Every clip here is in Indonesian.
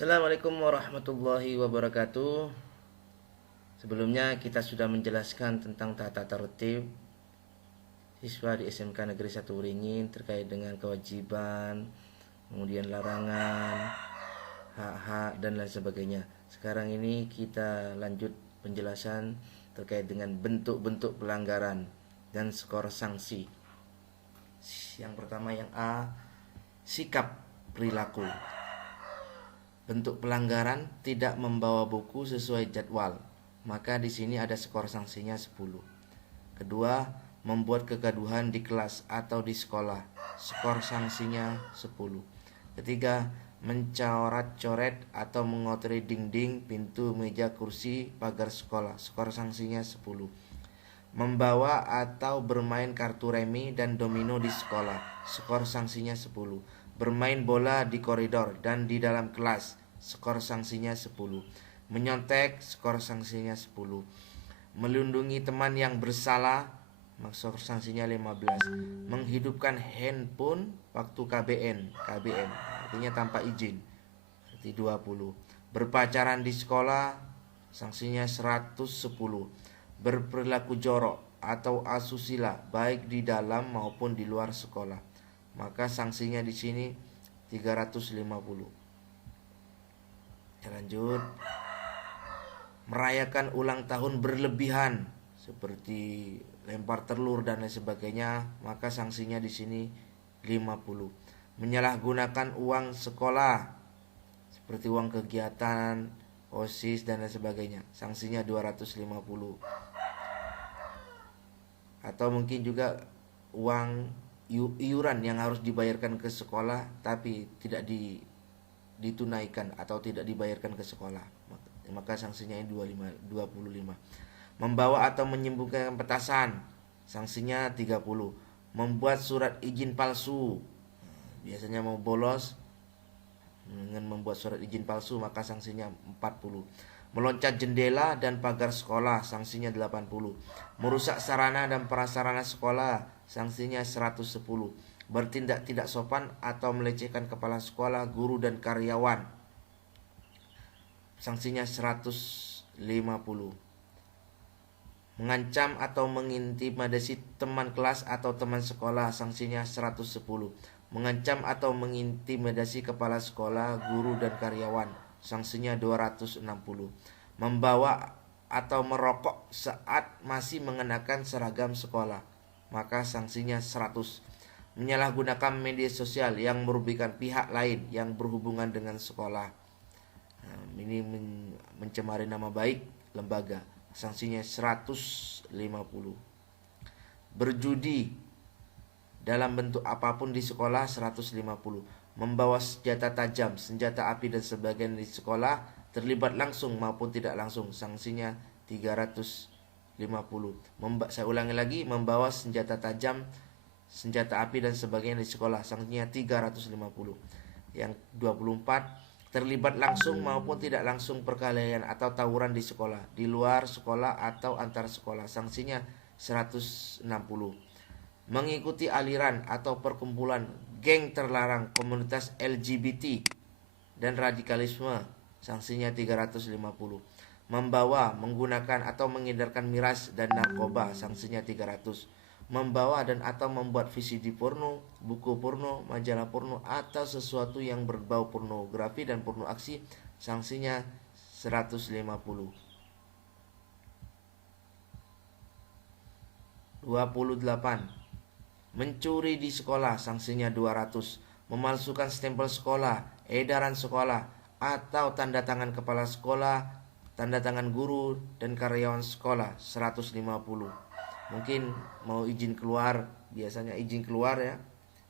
Assalamualaikum warahmatullahi wabarakatuh. Sebelumnya kita sudah menjelaskan tentang tata tertib siswa di SMK Negeri 1 Waringin terkait dengan kewajiban, kemudian larangan, hak-hak dan lain sebagainya. Sekarang ini kita lanjut penjelasan terkait dengan bentuk-bentuk pelanggaran dan skor sanksi. Yang pertama yang A, sikap perilaku. Bentuk pelanggaran tidak membawa buku sesuai jadwal, maka di sini ada skor sanksinya 10. Kedua, membuat kegaduhan di kelas atau di sekolah, skor sanksinya 10. Ketiga, mencoret-coret atau mengotori dinding, pintu, meja, kursi, pagar sekolah, skor sanksinya 10. Membawa atau bermain kartu remi dan domino di sekolah, skor sanksinya 10. Bermain bola di koridor dan di dalam kelas, skor sanksinya 10. Menyontek, skor sanksinya 10. Melindungi teman yang bersalah, skor sanksinya 15. Menghidupkan handphone waktu KBN artinya tanpa izin, berarti 20. Berpacaran di sekolah, sanksinya 110. Berperilaku jorok atau asusila baik di dalam maupun di luar sekolah, maka sanksinya di sini 350. Kita lanjut. Merayakan ulang tahun berlebihan seperti lempar telur dan lain sebagainya, maka sanksinya di sini 50. Menyalahgunakan uang sekolah seperti uang kegiatan, OSIS dan lain sebagainya, sanksinya 250. Atau mungkin juga uang iuran yang harus dibayarkan ke sekolah tapi tidak ditunaikan atau tidak dibayarkan ke sekolah, maka sanksinya 25. Membawa atau menyembunyikan petasan, sanksinya 30. Membuat surat izin palsu, biasanya mau bolos dengan membuat surat izin palsu, maka sanksinya 40. Meloncat jendela dan pagar sekolah, sanksinya 80. Merusak sarana dan prasarana sekolah, sanksinya 110. Bertindak tidak sopan atau melecehkan kepala sekolah, guru dan karyawan, sanksinya 150. Mengancam atau mengintimidasi teman kelas atau teman sekolah, sanksinya 110. Mengancam atau mengintimidasi kepala sekolah, guru dan karyawan, sanksinya 260. Membawa atau merokok saat masih mengenakan seragam sekolah, maka sanksinya 100. Menyalahgunakan media sosial yang merugikan pihak lain yang berhubungan dengan sekolah, ini mencemari nama baik lembaga, sanksinya 150. Berjudi dalam bentuk apapun di sekolah, 150. Membawa senjata tajam, senjata api dan sebagainya di sekolah, terlibat langsung maupun tidak langsung, sanksinya 350. Saya ulangi lagi, membawa senjata tajam, senjata api dan sebagainya di sekolah, sanksinya 350. Yang 24, terlibat langsung maupun tidak langsung perkelahian atau tawuran di sekolah, di luar sekolah atau antar sekolah, sanksinya 160. Mengikuti aliran atau perkumpulan geng terlarang, komunitas LGBT dan radikalisme, sanksinya 350. Membawa, menggunakan atau mengedarkan miras dan narkoba, sanksinya 300. Membawa dan atau membuat VCD porno, buku porno, majalah porno atau sesuatu yang berbau pornografi dan porno aksi, sanksinya 150. 28. Mencuri di sekolah, sanksinya 200. Memalsukan stempel sekolah, edaran sekolah atau tanda tangan kepala sekolah, tanda tangan guru dan karyawan sekolah, 150. Mungkin mau izin keluar, biasanya izin keluar ya,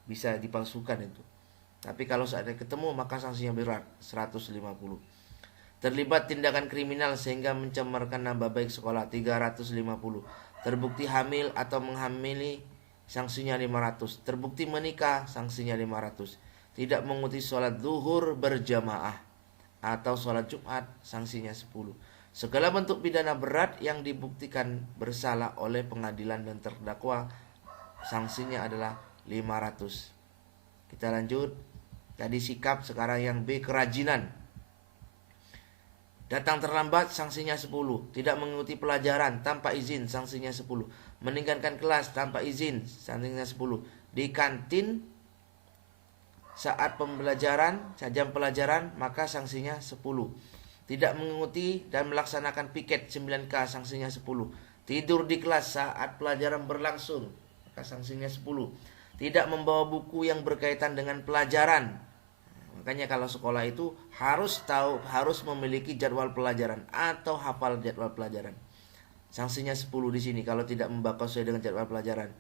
bisa dipalsukan itu. Tapi kalau saatnya ketemu maka sanksinya berat, 150. Terlibat tindakan kriminal sehingga mencemarkan nama baik sekolah, 350. Terbukti hamil atau menghamili, sanksinya 500. Terbukti menikah, sanksinya 500. Tidak mengikuti sholat zuhur berjamaah atau sholat Jumat, sanksinya 10. Segala bentuk pidana berat yang dibuktikan bersalah oleh pengadilan dan terdakwa, sanksinya adalah 500. Kita lanjut. Tadi sikap, sekarang yang B, kerajinan. Datang terlambat sanksinya 10. Tidak mengikuti pelajaran tanpa izin sanksinya 10. Meninggalkan kelas tanpa izin sanksinya 10. Di kantin saat pembelajaran, jam pelajaran, maka sanksinya 10. Tidak mengikuti dan melaksanakan piket 9K sanksinya 10. Tidur di kelas saat pelajaran berlangsung, maka sanksinya 10. Tidak membawa buku yang berkaitan dengan pelajaran. Makanya kalau sekolah itu harus memiliki jadwal pelajaran atau hafal jadwal pelajaran. Sanksinya 10 di sini kalau tidak membaca sesuai dengan jadwal pelajaran.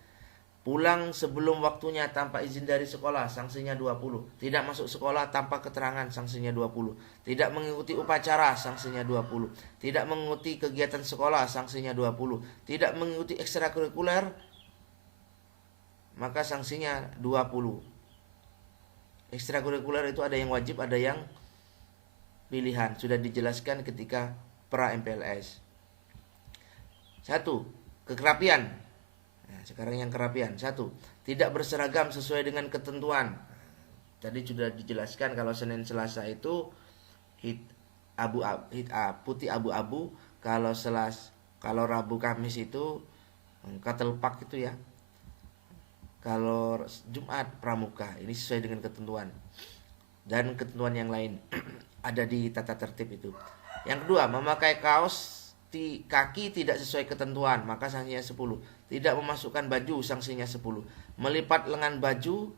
Pulang sebelum waktunya tanpa izin dari sekolah, sanksinya 20. Tidak masuk sekolah tanpa keterangan, sanksinya 20. Tidak mengikuti upacara, sanksinya 20. Tidak mengikuti kegiatan sekolah, sanksinya 20. Tidak mengikuti ekstrakurikuler, maka sanksinya 20. Ekstrakurikuler itu ada yang wajib, ada yang pilihan. Sudah dijelaskan ketika pra MPLS. 1. Kekerapian. Nah, sekarang yang kerapian. 1. Tidak berseragam sesuai dengan ketentuan. Tadi sudah dijelaskan kalau Senin Selasa itu putih abu-abu, kalau Rabu Kamis itu katelpak itu ya. Kalau Jumat pramuka, ini sesuai dengan ketentuan. Dan ketentuan yang lain ada di tata tertib itu. Yang kedua, memakai kaos kaki tidak sesuai ketentuan, maka sanksinya 10. Tidak memasukkan baju, sanksinya 10. Melipat lengan baju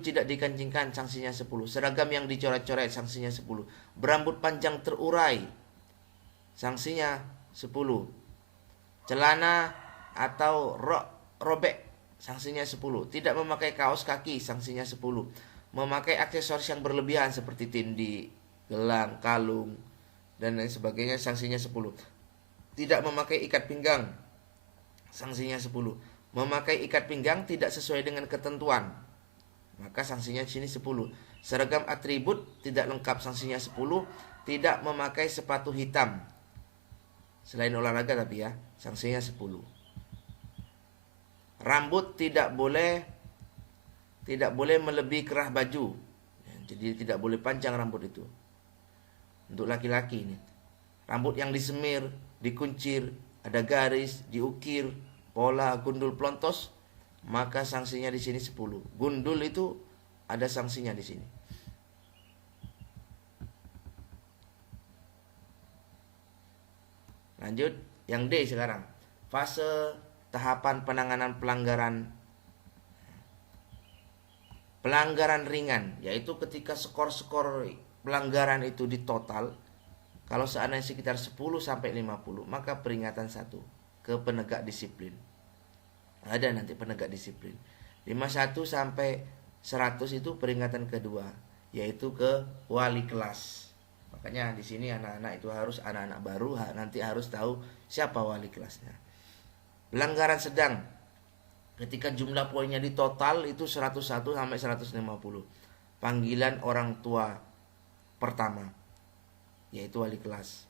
tidak dikencingkan, sanksinya 10. Seragam yang dicoret-coret, sanksinya 10. Berambut panjang terurai, sanksinya 10. Celana atau rok robek, sanksinya 10. Tidak memakai kaos kaki, sanksinya 10. Memakai aksesoris yang berlebihan seperti tindi, gelang, kalung, dan lain sebagainya, sanksinya 10. Tidak memakai ikat pinggang, sanksinya 10. Memakai ikat pinggang tidak sesuai dengan ketentuan, maka sanksinya sini 10. Seragam atribut tidak lengkap, sanksinya 10. Tidak memakai sepatu hitam selain olahraga tapi ya, sanksinya 10. Rambut tidak boleh melebihi kerah baju. Jadi tidak boleh panjang rambut itu. Untuk laki-laki ini. Rambut yang disemir, dikuncir, ada garis, diukir, pola gundul plontos, maka sanksinya di sini 10. Gundul itu ada sanksinya di sini. Lanjut, yang D sekarang. Fase tahapan penanganan pelanggaran ringan, yaitu ketika skor-skor pelanggaran itu ditotal, kalau seandainya sekitar 10 sampai 50, maka peringatan 1 ke penegak disiplin. Ada nanti penegak disiplin. 51 sampai 100 itu peringatan kedua, yaitu ke wali kelas. Makanya di sini anak-anak itu harus anak-anak baru nanti harus tahu siapa wali kelasnya. Pelanggaran sedang, ketika jumlah poinnya di total itu 101 sampai 150. Panggilan orang tua pertama, yaitu wali kelas.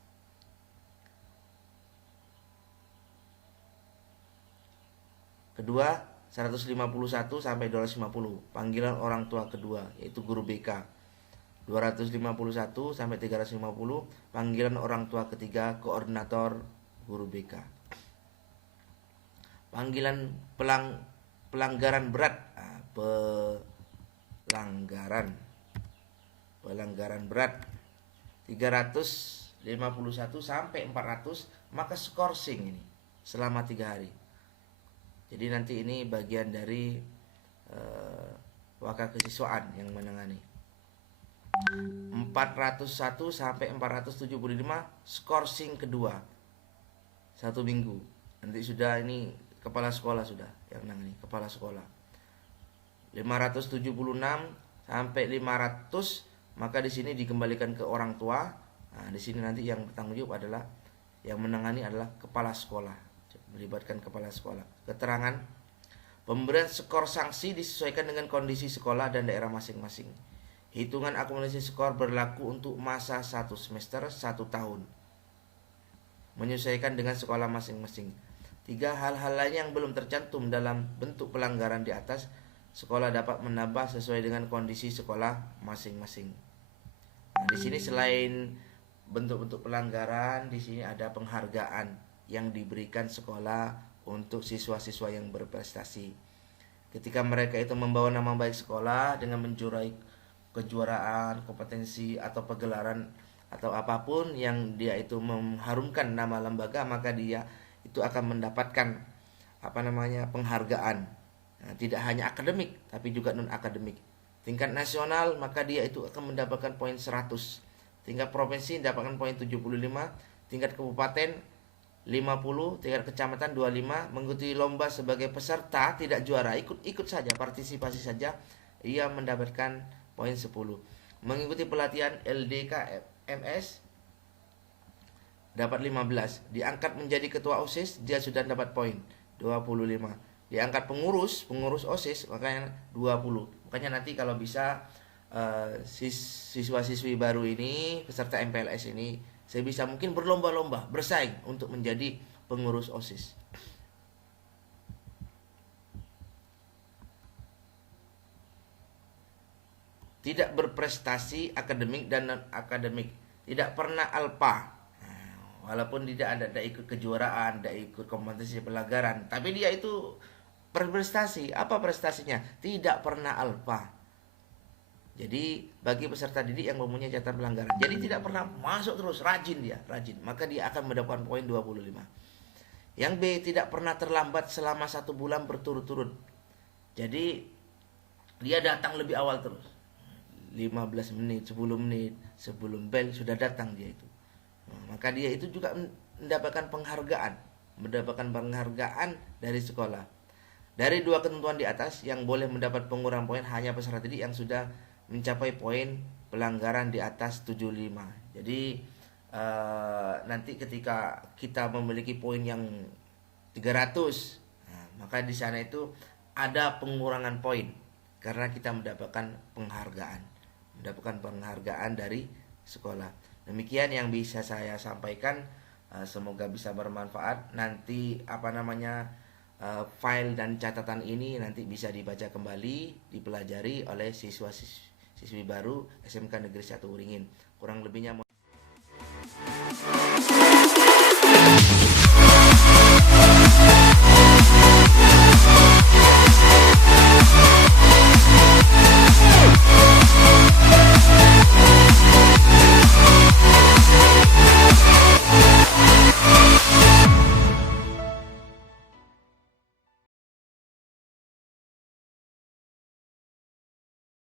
Kedua, 151 sampai 250. Panggilan orang tua kedua, yaitu guru BK. 251 sampai 350. Panggilan orang tua ketiga, koordinator guru BK. Panggilan pelanggaran berat, pelanggaran berat 351 sampai 400, maka skorsing ini selama 3 hari. Jadi nanti ini bagian dari wakil kesiswaan yang menangani. 401 sampai 475 skorsing kedua 1 minggu. Nanti sudah ini kepala sekolah sudah yang menangani, kepala sekolah. 576 sampai 500, maka di sini dikembalikan ke orang tua. Nah, di sini nanti yang bertanggung jawab adalah yang menangani adalah kepala sekolah, melibatkan kepala sekolah. Keterangan pemberian skor sanksi disesuaikan dengan kondisi sekolah dan daerah masing-masing. Hitungan akumulasi skor berlaku untuk masa 1 semester 1 tahun, menyesuaikan dengan sekolah masing-masing. 3 hal-hal lain yang belum tercantum dalam bentuk pelanggaran di atas, sekolah dapat menambah sesuai dengan kondisi sekolah masing-masing. Nah, di sini selain bentuk-bentuk pelanggaran, di sini ada penghargaan yang diberikan sekolah untuk siswa-siswa yang berprestasi. Ketika mereka itu membawa nama baik sekolah dengan menjuarai kejuaraan, kompetensi atau pagelaran atau apapun yang dia itu mengharumkan nama lembaga, maka dia itu akan mendapatkan penghargaan. Nah, tidak hanya akademik tapi juga non akademik. Tingkat nasional maka dia itu akan mendapatkan poin 100. Tingkat provinsi mendapatkan poin 75, tingkat kabupaten 50, tingkat kecamatan 25. Mengikuti lomba sebagai peserta, tidak juara, ikut saja, partisipasi saja, ia mendapatkan poin 10. Mengikuti pelatihan LDK MS dapat 15. Diangkat menjadi ketua OSIS, dia sudah dapat poin 25. Diangkat pengurus OSIS makanya 20. Makanya nanti kalau bisa siswa-siswi baru ini, peserta MPLS ini, saya bisa mungkin berlomba-lomba, bersaing untuk menjadi pengurus OSIS. Tidak berprestasi akademik dan non akademik, tidak pernah alpa. Walaupun tidak ada ikut kejuaraan, tidak ikut kompetisi pelanggaran, tapi dia itu berprestasi. Apa prestasinya? Tidak pernah alpa. Jadi bagi peserta didik yang mempunyai catatan pelanggaran, jadi tidak pernah masuk terus, rajin, maka dia akan mendapatkan poin 25. Yang B, tidak pernah terlambat selama 1 bulan berturut-turut. Jadi dia datang lebih awal terus, 15 menit, 10 menit sebelum bel sudah datang dia itu. Maka dia itu juga mendapatkan penghargaan dari sekolah. Dari 2 ketentuan di atas, yang boleh mendapat pengurangan poin hanya peserta didik yang sudah mencapai poin pelanggaran di atas 75. Jadi nanti ketika kita memiliki poin yang 300, maka di sana itu ada pengurangan poin karena kita mendapatkan penghargaan dari sekolah. Demikian yang bisa saya sampaikan. Semoga bisa bermanfaat. Nanti file dan catatan ini nanti bisa dibaca kembali, dipelajari oleh siswi baru SMK Negeri 1 Uringin. Kurang lebihnya